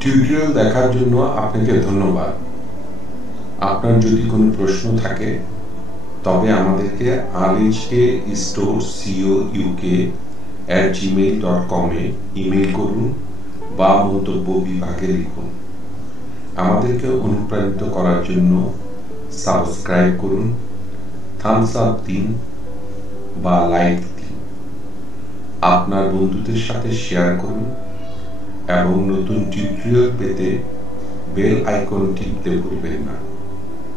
Tutorial দেখার জন্য আপনাকে ধন্যবাদ। আপনার যদি কোনো প্রশ্ন থাকে তবে আমাদেরকে rhkstorecouk@gmail.com এ ইমেইল করুন বা মন্তব্য বিভাগে লিখুন। আমাদেরকে অনুপ্রাণিত করার জন্য সাবস্ক্রাইব করুন, থামস আপ দিন বা লাইক দিন। আপনার বন্ধুদের সাথে শেয়ার করুন এবং নতুন টিউটোরিয়াল পেতে বেল আইকন টিপতে ভুলবেন না।